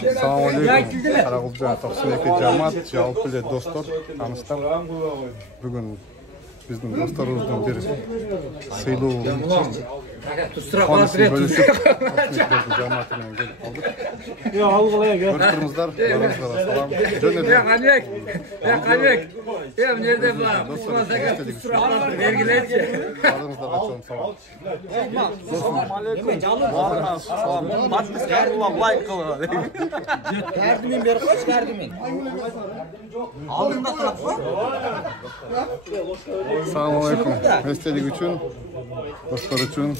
Assalamu alaikum. Qarag'ulja 92 jamoat, жалпы эле достор, таныштар. Бүгүн биздин досторубуздун бир сыйлуу жамааты менен келип калдык. Көрүңүздөр, салам. Канбек, эмнеде бар? Бергилечи. Баарыңыздарга чоң салам. Assalamu alaikum. Подписка лайк кылыңдар. Кардымен берип коч, кардымен. Алдында турат го. Assalamu alaikum. Эстелик үчүн, достор үчүн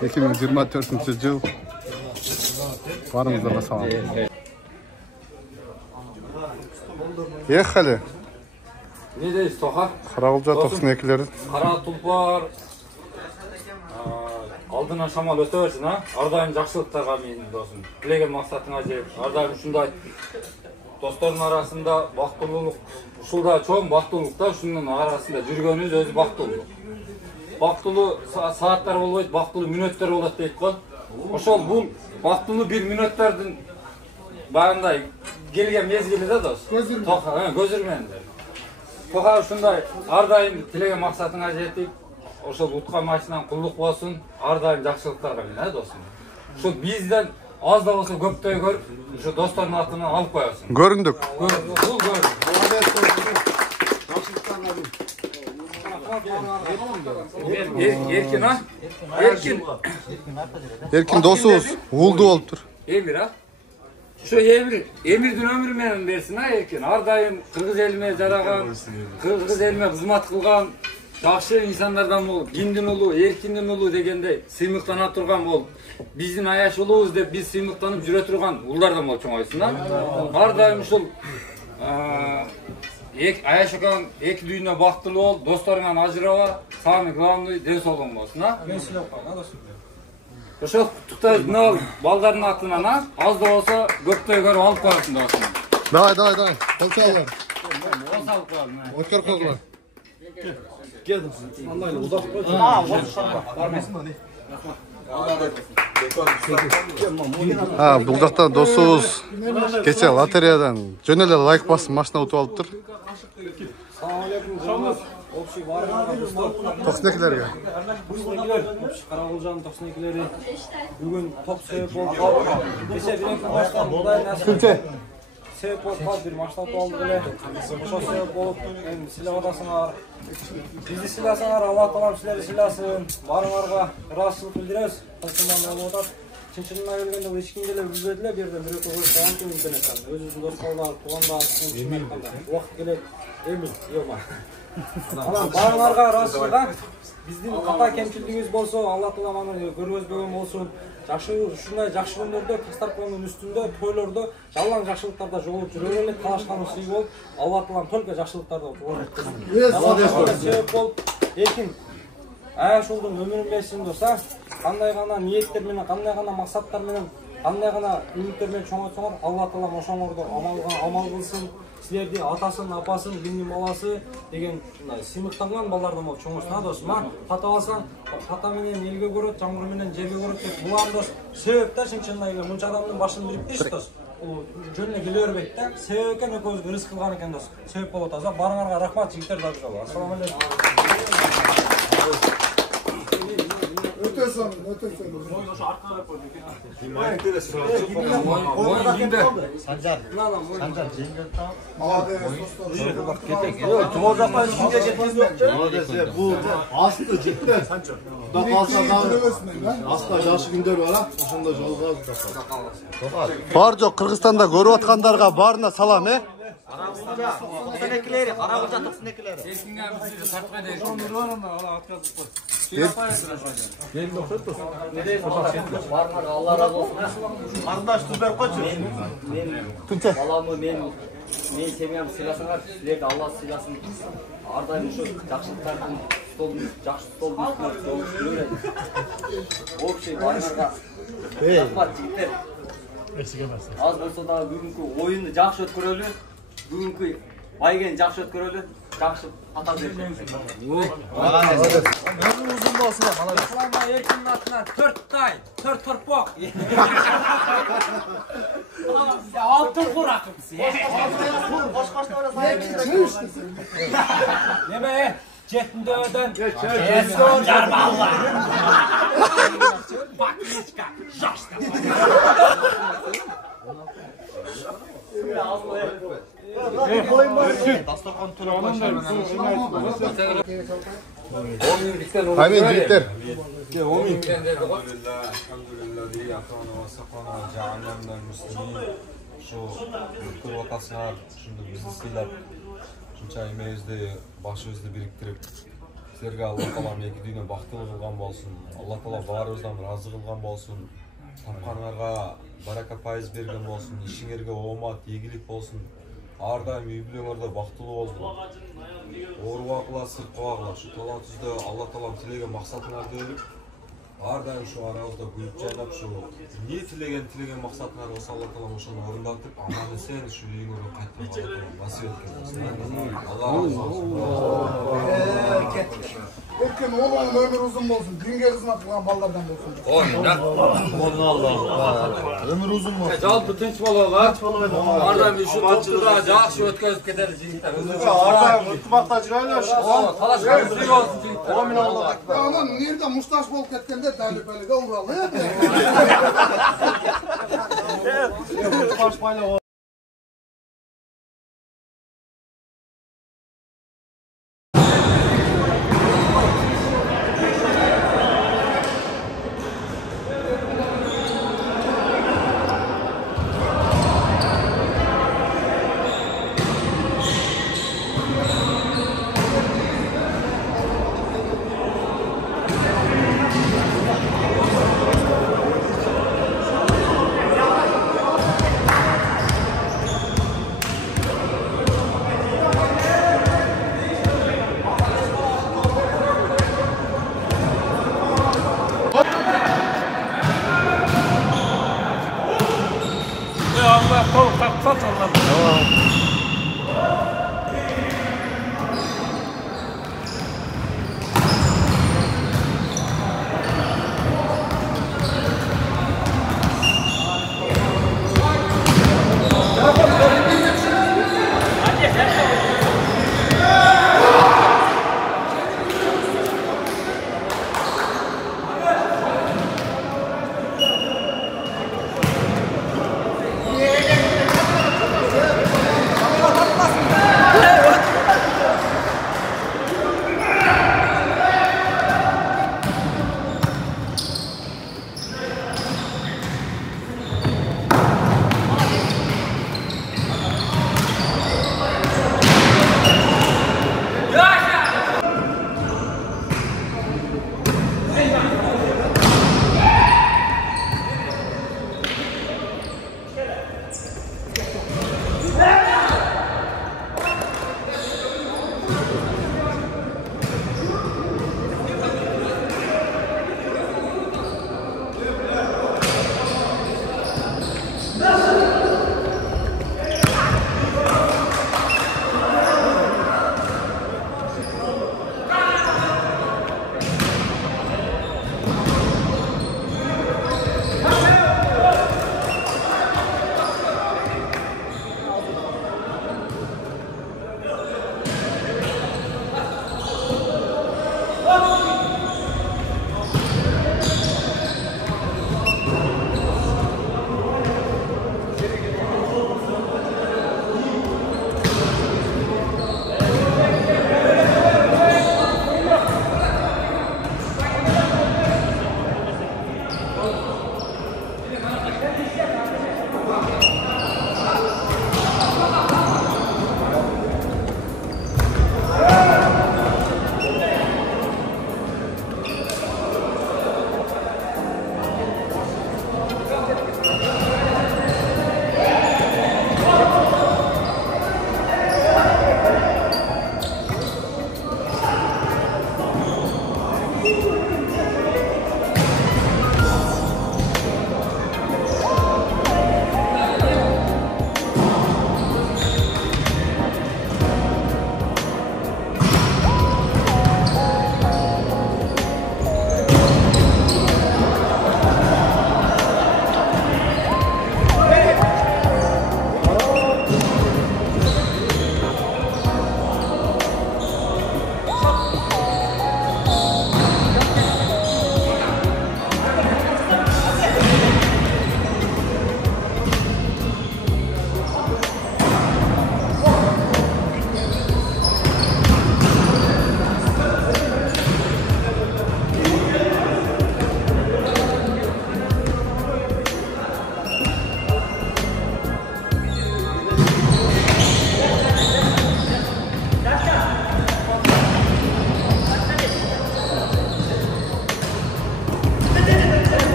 2024-жыл. Баарыңыздарга салам. Ехали. Не дейсиз, Тоха? Qarag'ulja 92-лер. Кара тулпар. Алдынан шамал өтө берсин, а? Ар дайым жакшылыктарга менин досум. Тилеген максатыңа жетип, ар дайым ушундай достордун арасында бактылуулук, ушулда чоң бактылуулук да, ушунун арасында жүргөнүбүз өзү бактылуулук. Бактылуу сааттар болбойт, бактылуу мүнөттөр болот дейт го. Ошол бул бактылуу бир мүнөттөрдүн баягындай келген мезгили да, дос. Тоха, көзүрмендер. Тоха ушундай ар дайым тилеген максатыңа жетип, ошол уткан машинан кулдук болсун, ар дайым жакшылыктарга менен, досум. Ушул бизден аз да болсо көптөй көрүп, ушу достордун атынан алып коесуң. Көрүндүк. Бул көрүн. Эркин, а? Эркин досубуз уулду болуптур. Эмир, а? Şu Emir'din ömrü menen bersin, ha Erkin. Ар дайым Кыргыз элине жараган, Кыргыз элине кызмат кылган, жакшы инсандардан болуп, Киндин улуу, Эркиндин улуу дегендей сыймыктана турган болуп, биздин аяш улуубуз деп биз сыймыктанып жүрө турган улдардан болуп чоңойсун, а? Ар дайым ушул аяш экөөң эки дүйнө бактылуу бол, досторуңан ажыраба, самый главный ден соолугуң болсун, а? Мен сүйлөп коеюн, а досум. Ошол куттуктарды ал балдардын атынан, а? Аз да болсо көптөй көрүп алып коесуң досум. Давай. Кол чалыңдар. Кол салып коелу. Өткөр колгула. Келдим. Андай узак койчу. Бул жакта досубуз кече лотереядан жөн эле лайк басып машина утуп алыптыр. Assalamu alaikum. Жамат. Общий баарыңарга достор. 92-лерге. 92-лер, Карагулжанын 92-лери бүгүн топ себеп болуп калды. Кече биринки баштан мындай нерсе себеп болуп калды, бир машина утуп алдык эле. Ошол себеп болуп, эми силеп атасыңар. Бизди сыйласаңар, Алла таалам силерди сыйласын. Баарыңарга ыраазычылык билдиребиз. Кылчымдан болуп атат. Чын-чынына келгенде бул эч кимге эле билбеди эле, бу жерде бирөө коюлган интернеттен. Өзүбүздүн достордор, туугандар, убакыт келет. Эмил, йома. Анан баарыңарга ыраазычылык. Биздин ката кемчилигибиз болсо, Алла таалам аны көргөзбөгөн болсун. Жакшы ушундай жакшы күндөрдө, тастарконун үстүндө, тойлордо жалаң жакшылыктарда жолугуп жүрө элек, талашканы сый болуп, Алла таалам только жакшылыктарда жолугуп. Себеп болуп, эркин ушулдун өмүрүн берсин доса, кандай гана ниеттер менен, кандай гана максаттар менен, кандай гана үмүттөр менен чоңойтсоңор, Алла таалам ошоңорду амал кылсын. Силерди атасын, апасын, биздин баласы деген сыймыктанган балдардан болуп чоңойсуң, досум. Ката алсаң, ката менен элге көрөт, жамгыр менен жерге көрөт деп булар дос. Себептер чын-чынына эле мынча адамдын башын бириктириш дос. Бул жөн эле келе бербейт да. Себеп экен экөөбүзгө рызык кылган экен дос. Себеп болуп атабыз. Баарыңарга рахмат, жигиттер, дагы. Ассаламу алейкум. Ötesem. Ошо аркага коюп Sancar жеңгел таап. Жол жактан ишинге жеткизбек. Bu aslında cidden. Da fazla aslında жашы күндөр бар, ошондо жолго Бар жок, Кыргызстанда көрүп аткандарга баарына салам, Карагулжа 92-лери. Эркинге бизди тартпай дейсиң. Баарыңарга Алла разы болсун. Кардаш туз берип койчу. Баламы мен семьямды сыйласаңар, силерди Алла сыйласын. Ар дайым ушу жакшылыктардын жакшы столдун үстүнө жолугуп жүрөбүз. Общий баарыңарга рахмат, жигиттер. Аз болсо дагы бүгүнкү оюнду жакшы өткөрөлү. Бүгүнкү байгени жакшы өткөрөлү. Жакшы ата берсин. Uzun bolsun. Erkin'in atına 4 tay, 4 torpok. Altın kurakımsın. Neme? Cetinde öden. Eski oncar valla. Bak geçka. Joşta. Amin bitter. Şu Türk vatasına şimdi bizi silap şuncha emeyizde başımızda biriktirip sizlerge Allah taala meki dünya baxtылы kılgan bolsun. Allah taala barыбыздан разы kılgan bolsun. Tapqanlarga baraka пайыз берген болсын, ишиңерге оомат, ийгилик болсын. Ар дайым үй бүлөңөрдө бактылуу болсун. Оорубагыла, сыркабагыла, ушу талантыбызды Алла таалам тилеген максатыңарды берип, ар дайым ушу арабызда гүлүп жайнап, ушу эмне тилеген максатыңар болсо Алла таалам ошону орундатып, аман эсен ушу үйүңөргө кайтып насип эткен болсун. Алла разы болсун. Erken oğlanın ömrü uzun olsun. Dinge hizmet kılan ballardan olsun. Ömür uzun mu? Жалпы тынч бололар. Ардам ушу топтуда жакшы өткөзүп кетер жигиттер. Ardayım ıttımakta jirayla şu. Талашкан бир болсун жигиттер. Onun nerede mustaş bol ketkende dalipeliga uğralı.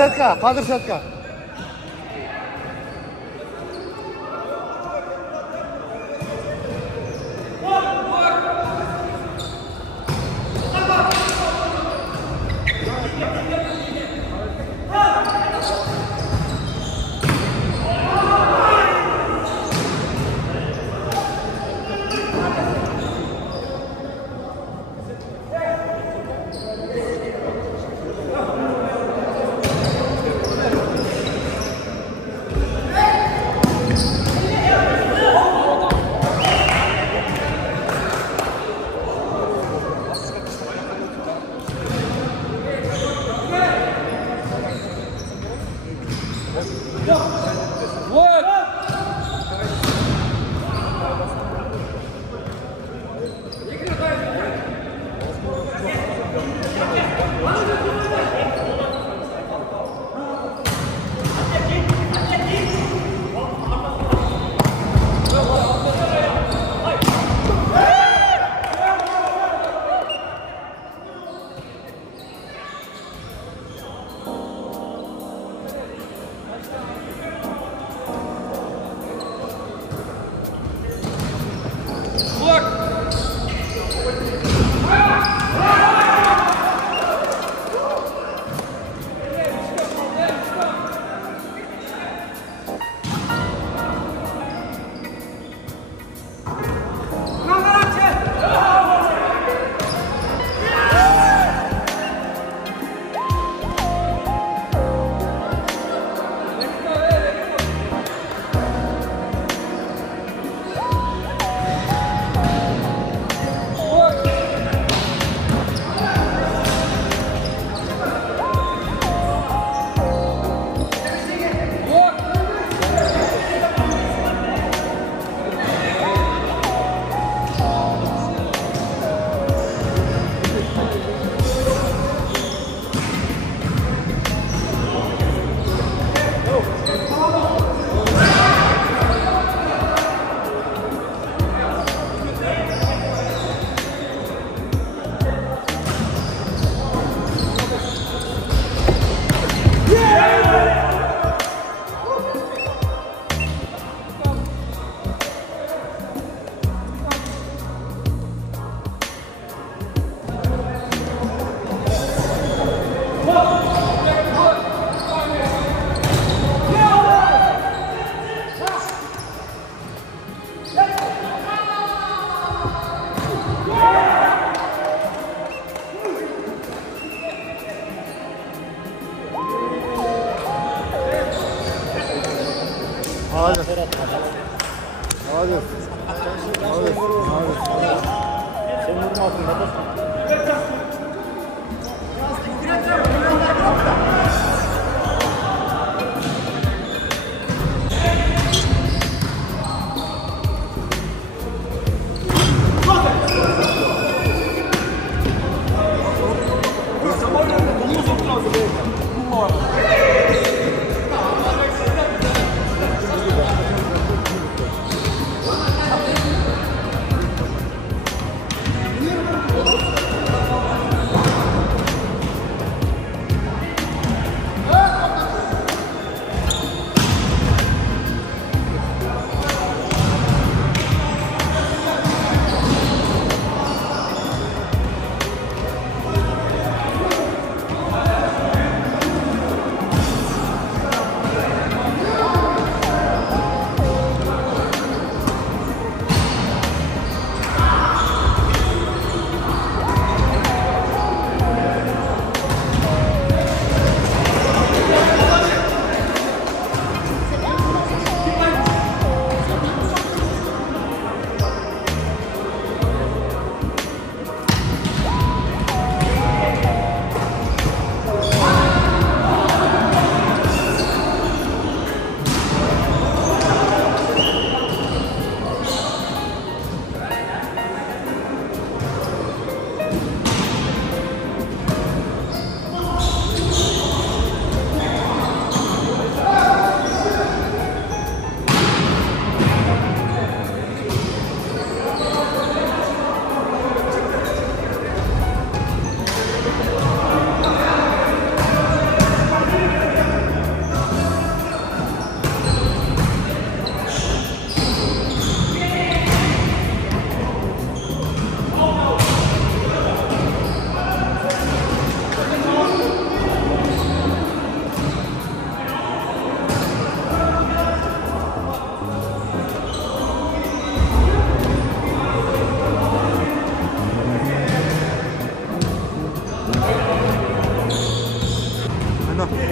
Setka, Kadir Setka. oyna.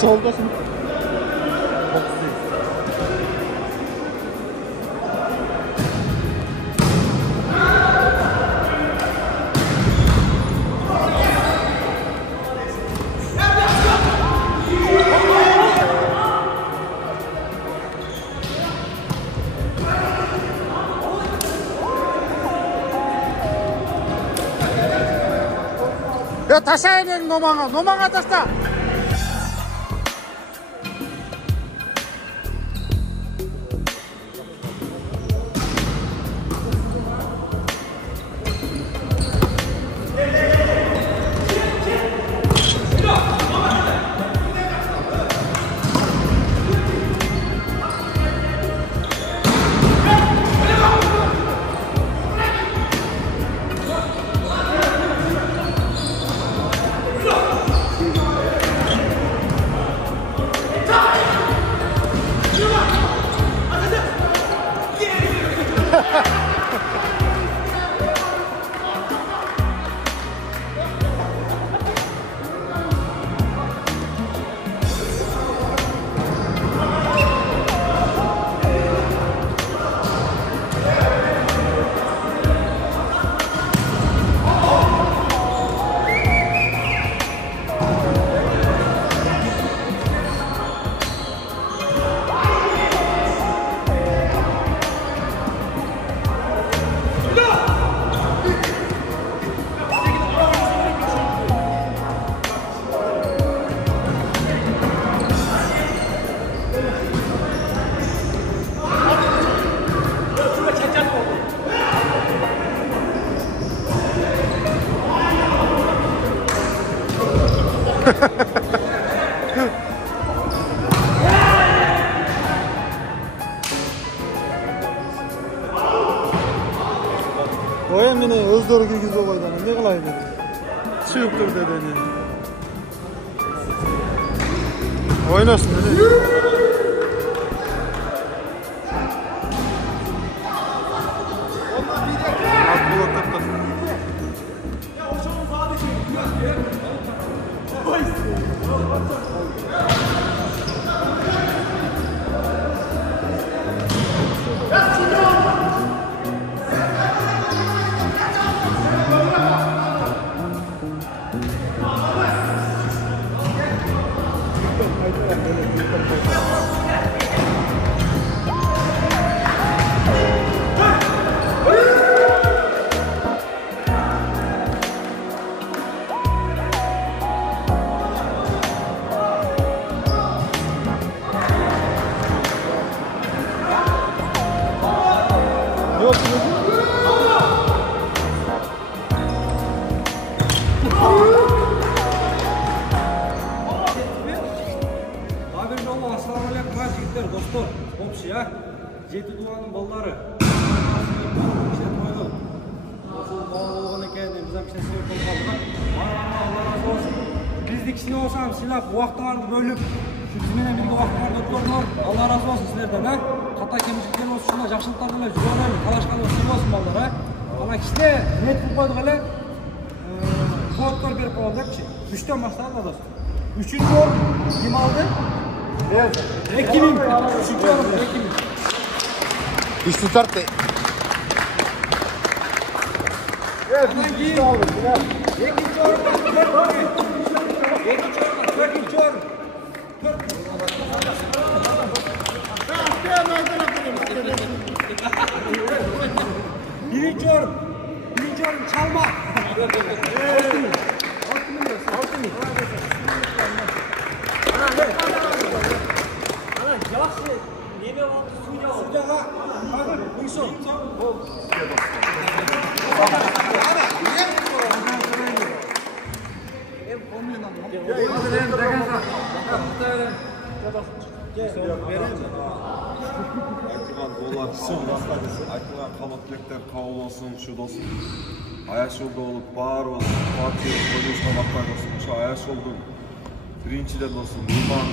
Kaç oldasın? 야, taşa inin nomana taşla. dedeni. Oynasın dedi. Dostlar, komşu ya. Жеті туғанның балалары. Болған екен, біз кішкене себеп болып қалдық. Алла разы болсын. Бізді кішкене болсам сыйлап, уақыттарды бөліп, бізменен бірге уақыттарды өткөрдіңдер. Алла разы болсын сіздерден, а? Қата кемшіліктер болсын, шундай жақсылықтарды эле жүзе берейін, талашқан болсын болсын балдар, а? Ана кішкене нет қылып қойдық эле. Кодтар беріп қойдық, кіші. 3-тен басталды да достар. 3-ші орын кім алды? 2000. 3-ші орын 2000. İşte tarttı. İkinci orada 4. Birinci orun çalma. 6.000. Yaxşı, neme oldu suya oldu. Suya bakın, buysun. Айтылған қабат тілектер қабыл болсын, şu dostum. Аяш жолда olup бар olsun, партия oyuncuға бақпай olsun. Şu аяш жолдың біріншіден olsun, иман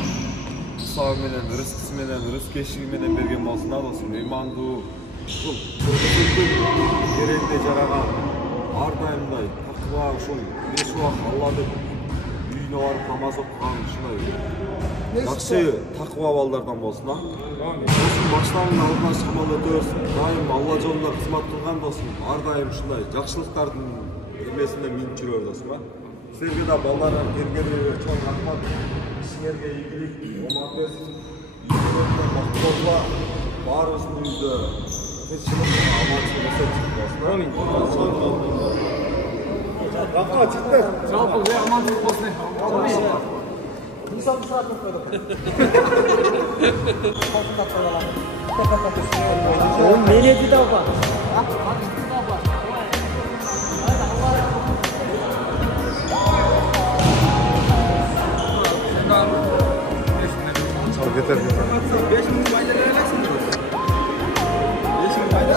тұсауы менен, рызқысы менен, рызқ кешігі менен берген болсын, достым. Иманды бұл керекте жараған, ардайымдай, тақва ушул 5 уақыт Алла деп үйіне барып намаз оқыған ушундай жақсы тақва балдардан болсын, а? Достым, баштарыңды алдынан шамал өтөсүн, дайым Алла жолунда кызмат кылган достым, ардайым ушундай жакшылыктардын эмесинде минип жүрөр достум, а? Силерге да балдардан келгени чоң рахмат. Ишиңерге ийгилик, омак берсин. Үйүңөрдө бактылыкла, баарыбыздын үйдө тынччылык, аманчылык эсепчилик болсун. Амин. Рахмат, жигиттер. Жалпы амандылык болсун. Nereye bir daha bak? Yeter. 5.000 bayda vereceksin. 5.000 bayda.